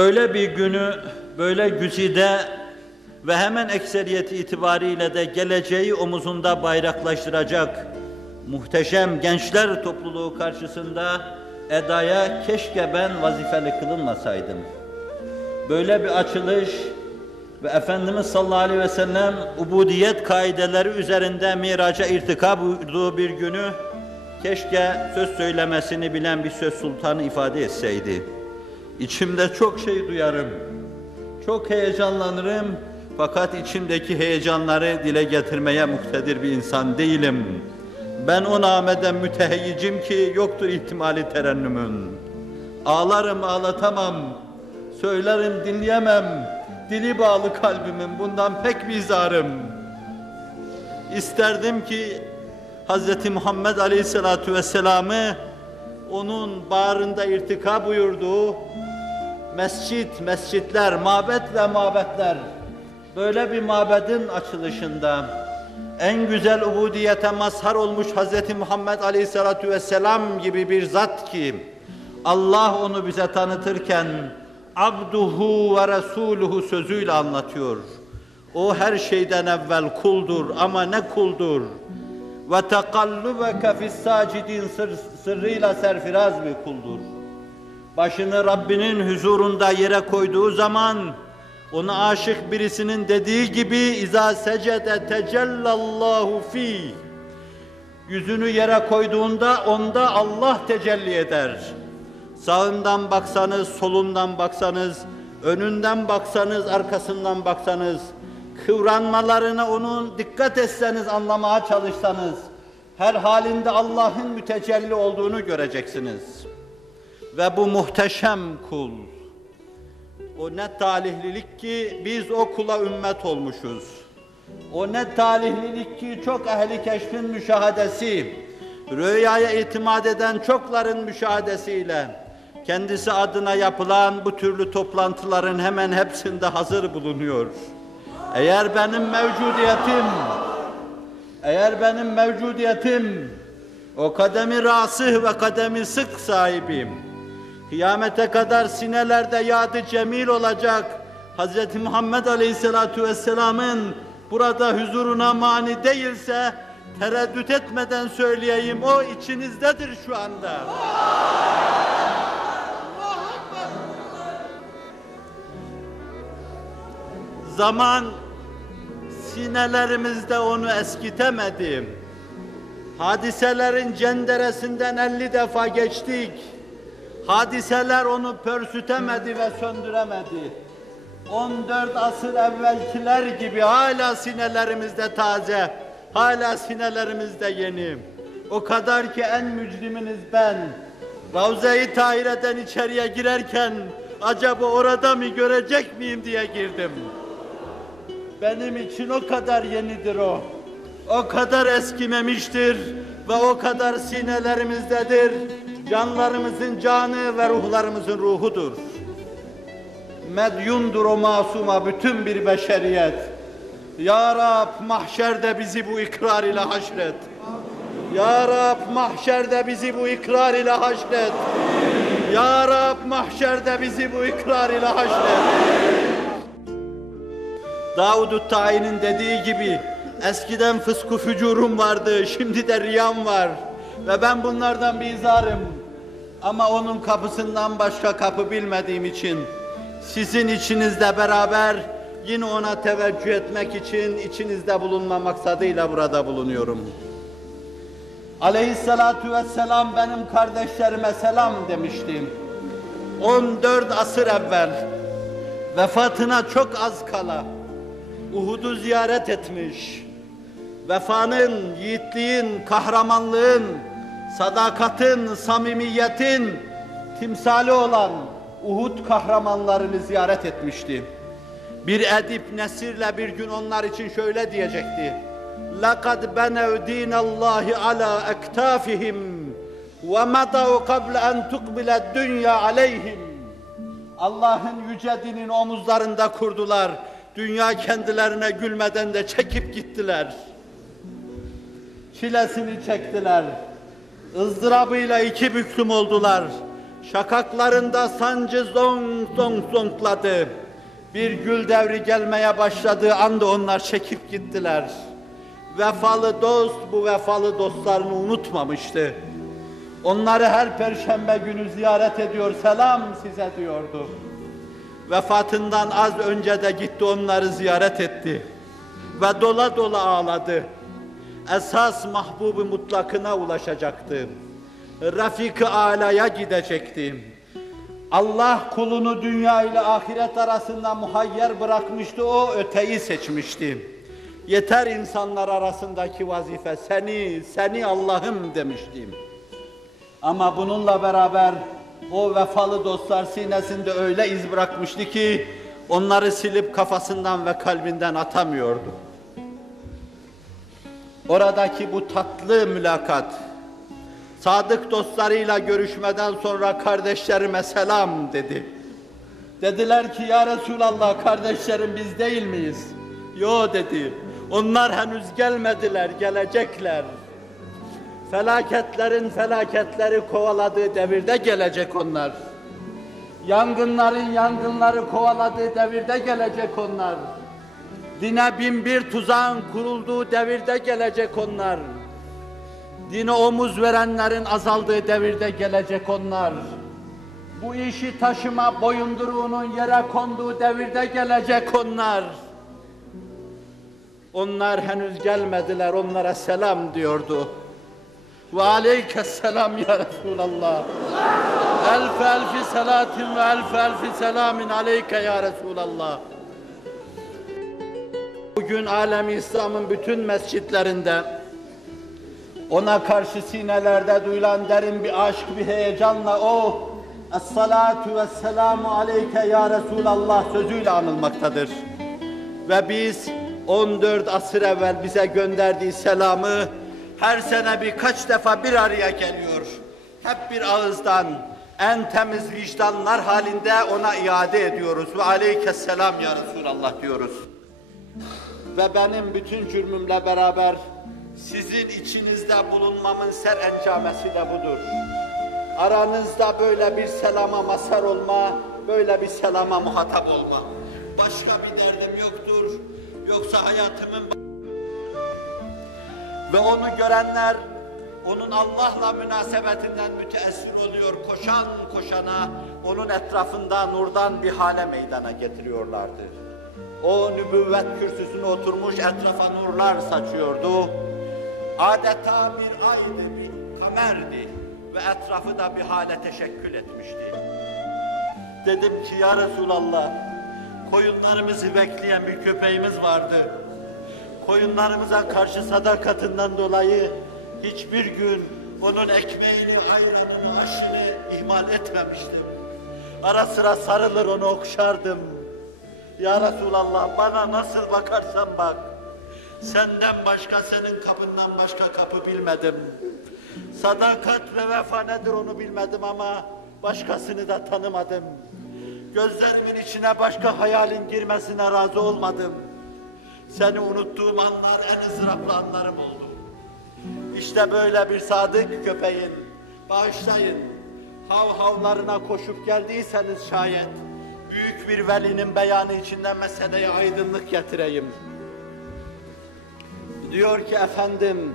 Böyle bir günü, böyle güzide ve hemen ekseriyeti itibariyle de geleceği omuzunda bayraklaştıracak muhteşem gençler topluluğu karşısında edaya keşke ben vazifeli kılınmasaydım. Böyle bir açılış ve Efendimiz sallallahu aleyhi ve sellem ubudiyet kaideleri üzerinde miraca irtika buyurduğu bir günü keşke söz söylemesini bilen bir söz sultanı ifade etseydi. İçimde çok şey duyarım, çok heyecanlanırım fakat içimdeki heyecanları dile getirmeye muktedir bir insan değilim. Ben o nameden müteheyyicim ki yoktur ihtimali terennümün. Ağlarım ağlatamam, söylerim dinleyemem, dili bağlı kalbimin bundan pek bizarım. İsterdim ki Hz. Muhammed Aleyhisselatü Vesselam'ı onun bağrında irtika buyurduğu mescitler, mabet ve mabetler, böyle bir mabedin açılışında en güzel ubudiyete mazhar olmuş Hz. Muhammed Aleyhisselatü Vesselam gibi bir zat ki Allah onu bize tanıtırken abduhu ve resuluhu sözüyle anlatıyor. O her şeyden evvel kuldur ama ne kuldur? Ve tekallubeke fis-sacidin sırrıyla serfiraz bir kuldur. Başını Rabbinin huzurunda yere koyduğu zaman ona aşık birisinin dediği gibi izâ secede tecellallahu fîh. Yüzünü yere koyduğunda onda Allah tecelli eder. Sağından baksanız, solundan baksanız, önünden baksanız, arkasından baksanız, kıvranmalarına onun dikkat etseniz, anlamaya çalışsanız, her halinde Allah'ın mütecelli olduğunu göreceksiniz. Ve bu muhteşem kul, o ne talihlilik ki biz o kula ümmet olmuşuz. O ne talihlilik ki çok ehli keşfin müşahadesi, rüyaya itimat eden çokların müşahadesiyle, kendisi adına yapılan bu türlü toplantıların hemen hepsinde hazır bulunuyor. Eğer benim mevcudiyetim, o kademi rasih ve kademi sık sahibim, kıyamete kadar sinelerde yadı cemil olacak Hz. Muhammed Aleyhisselatü Vesselam'ın burada huzuruna mani değilse, tereddüt etmeden söyleyeyim, o içinizdedir şu anda. Zaman sinelerimizde onu eskitemedi. Hadiselerin cenderesinden 50 defa geçtik. Hadiseler onu pörsütemedi ve söndüremedi. 14 asır evvelkiler gibi hala sinelerimizde taze, hala sinelerimizde yeni. O kadar ki en mücriminiz ben. Ravza-i Tahire'den içeriye girerken acaba orada mı görecek miyim diye girdim. Benim için o kadar yenidir o. O kadar eskimemiştir ve o kadar sinelerimizdedir. Canlarımızın canı ve ruhlarımızın ruhudur. Medyundur o masuma bütün bir beşeriyet. Ya Rab mahşerde bizi bu ikrar ile haşret. Ya Rab mahşerde bizi bu ikrar ile haşret. Ya Rab mahşerde bizi bu ikrar ile haşret. Davud-u Tai'nin dediği gibi eskiden fısk-ı fücurum vardı, şimdi de riyam var ve ben bunlardan bizarım. Ama onun kapısından başka kapı bilmediğim için sizin içinizde beraber yine ona teveccüh etmek için içinizde bulunma maksadıyla burada bulunuyorum. Aleyhissalatu vesselam benim kardeşlerime selam demiştim. 14 asır evvel vefatına çok az kala Uhud'u ziyaret etmiş. Vefanın, yiğitliğin, kahramanlığın, sadakatin, samimiyetin timsali olan Uhud kahramanlarını ziyaret etmişti. Bir edip nesirle bir gün onlar için şöyle diyecekti. لَقَدْ بَنَوْ دِينَ اللّٰهِ عَلَى اَكْتَافِهِمْ وَمَضَوْا قَبْلَ اَنْ تُقْبِلَ الدُّنْيَا عَلَيْهِمْ. Allah'ın yüce dininin omuzlarında kurdular. Dünya kendilerine gülmeden de çekip gittiler. Çilesini çektiler. ızdırabıyla iki büklüm oldular. Şakaklarında sancı zong zong zonkladı. Bir gül devri gelmeye başladığı anda onlar çekip gittiler. Vefalı dost bu vefalı dostlarını unutmamıştı. Onları her perşembe günü ziyaret ediyor, selam size diyordu. Vefatından az önce de gitti onları ziyaret etti. Ve dola dola ağladı. Esas mahbub-u mutlakına ulaşacaktı. Rafik-i Ala'ya gidecekti. Allah kulunu dünya ile ahiret arasında muhayyer bırakmıştı, o öteyi seçmişti. Yeter insanlar arasındaki vazife, seni Allah'ım demiştim. Ama bununla beraber o vefalı dostlar sinesinde öyle iz bırakmıştı ki onları silip kafasından ve kalbinden atamıyordu. Oradaki bu tatlı mülakat, sadık dostlarıyla görüşmeden sonra kardeşlerime selam dedi. Dediler ki ya Resulallah kardeşlerim biz değil miyiz? Yo dedi. Onlar henüz gelmediler, gelecekler. Felaketlerin felaketleri kovaladığı devirde gelecek onlar. Yangınların yangınları kovaladığı devirde gelecek onlar. Dine bin bir tuzağın kurulduğu devirde gelecek onlar. Dine omuz verenlerin azaldığı devirde gelecek onlar. Bu işi taşıma boyunduruğunun yere konduğu devirde gelecek onlar. Onlar henüz gelmediler, onlara selam diyordu. Ve aleykesselam ya Resulallah. Elfi salatin ve elfi selamin aleyke ya Resulallah. Bugün alem-i İslam'ın bütün mescitlerinde ona karşı sinelerde duyulan derin bir aşk, bir heyecanla o Es-salatu vesselamu aleyke ya Resulallah sözüyle anılmaktadır. Ve biz 14 asır evvel bize gönderdiği selamı her sene birkaç defa bir araya geliyor. Hep bir ağızdan en temiz vicdanlar halinde ona iade ediyoruz. Ve aleykesselam ya Resulallah diyoruz. Ve benim bütün cürmümle beraber sizin içinizde bulunmamın serencamesi de budur. Aranızda böyle bir selama mazhar olma, böyle bir selama muhatap olma. Başka bir derdim yoktur. Yoksa hayatımın... Ve onu görenler, onun Allah'la münasebetinden müteessir oluyor. Koşan koşana, onun etrafında nurdan bir hale meydana getiriyorlardı. O nübüvvet kürsüsüne oturmuş etrafa nurlar saçıyordu. Adeta bir aydı, bir kamerdi ve etrafı da bir hale teşekkül etmişti. Dedim ki ya Resulallah, koyunlarımızı bekleyen bir köpeğimiz vardı. Koyunlarımıza karşı sadakatinden dolayı hiçbir gün onun ekmeğini, ayranını, aşını ihmal etmemiştim. Ara sıra sarılır onu okşardım. Ya Resulallah bana nasıl bakarsan bak, senden başka, senin kapından başka kapı bilmedim. Sadakat ve vefa nedir onu bilmedim ama başkasını da tanımadım. Gözlerimin içine başka hayalin girmesine razı olmadım. Seni unuttuğum anlar en ızdıraplı anlarım oldu. İşte böyle bir sadık köpeğin, bağışlayın, hav havlarına koşup geldiyseniz şayet, büyük bir velinin beyanı içinden meseleye aydınlık getireyim. Diyor ki efendim,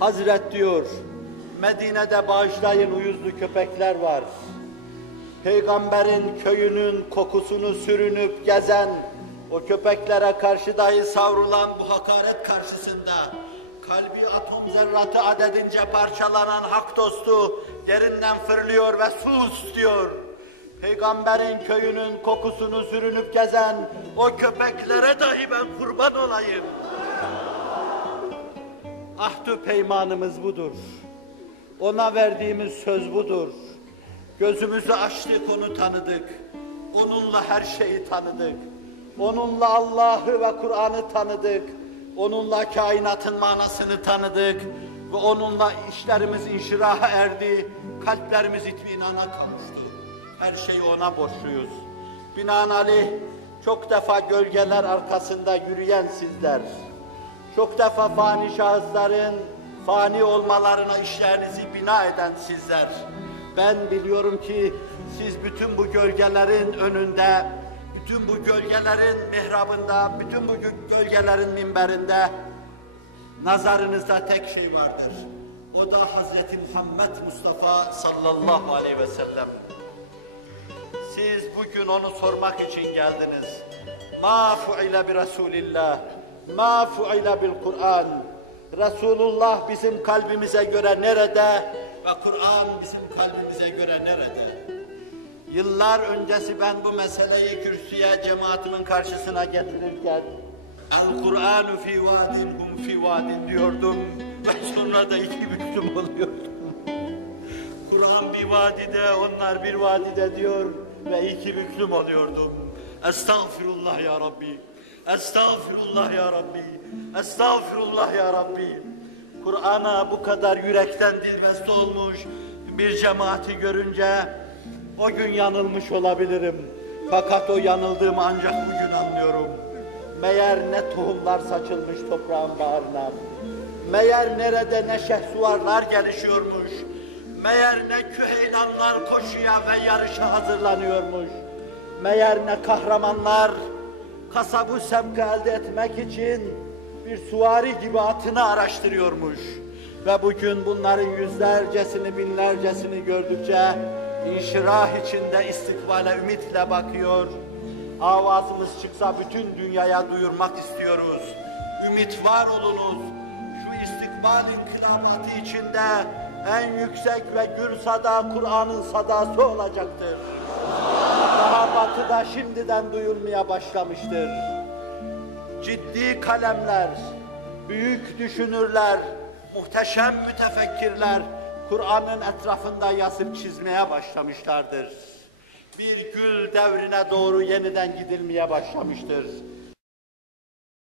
Hazret diyor, Medine'de bağışlayın uyuzlu köpekler var. Peygamberin köyünün kokusunu sürünüp gezen, o köpeklere karşı dahi savrulan bu hakaret karşısında, kalbi atom zerratı adedince parçalanan hak dostu yerinden fırlıyor ve sus diyor. Peygamberin köyünün kokusunu sürünüp gezen o köpeklere dahi ben kurban olayım. Ahd-ı peymanımız budur. Ona verdiğimiz söz budur. Gözümüzü açtık, onu tanıdık. Onunla her şeyi tanıdık. Onunla Allah'ı ve Kur'an'ı tanıdık. Onunla kainatın manasını tanıdık. Ve onunla işlerimiz inşiraha erdi. Kalplerimiz itminana kavuştu. Her şeyi ona borçluyuz. Binaenaleyh çok defa gölgeler arkasında yürüyen sizler, çok defa fani şahısların fani olmalarına işlerinizi bina eden sizler, Ben biliyorum ki siz bütün bu gölgelerin önünde, bütün bu gölgelerin mihrabında, bütün bu gölgelerin minberinde nazarınızda tek şey vardır. O da Hazreti Muhammed Mustafa sallallahu aleyhi ve sellem. Siz bugün onu sormak için geldiniz. Ma fu'ile bi Resulillah, ma fu'ile bil Kur'an. Resulullah bizim kalbimize göre nerede ve Kur'an bizim kalbimize göre nerede? Yıllar öncesi ben bu meseleyi kürsüye cemaatimin karşısına getirirken El-Kur'anu fi vadin hum fi vadin diyordum ve sonra da iki büklüm oluyordum. Kur'an bir vadide, onlar bir vadide diyor ve iki büklüm oluyordum. Estağfirullah ya Rabbi, estağfirullah ya Rabbi, estağfirullah ya Rabbi. Kur'an'a bu kadar yürekten dilbeste olmuş bir cemaati görünce o gün yanılmış olabilirim. Fakat o yanıldığımı ancak bugün anlıyorum. Meğer ne tohumlar saçılmış toprağın bağrına. Meğer nerede ne şehsuvarlar gelişiyormuş. Meğer ne küheylanlar koşuya ve yarışa hazırlanıyormuş. Meğer ne kahramanlar kasabı sebke elde etmek için bir suvari gibi atını araştırıyormuş. Ve bugün bunların yüzlercesini, binlercesini gördükçe inşirah içinde istikbale ümitle bakıyor. Avazımız çıksa bütün dünyaya duyurmak istiyoruz. Ümit var olunuz. Şu istikbal inkılabatı içinde en yüksek ve gür sada Kur'an'ın sadası olacaktır. Daha batıda şimdiden duyulmaya başlamıştır. Ciddi kalemler, büyük düşünürler, muhteşem mütefekkirler Kur'an'ın etrafında yazıp çizmeye başlamışlardır. Bir gül devrine doğru yeniden gidilmeye başlamıştır.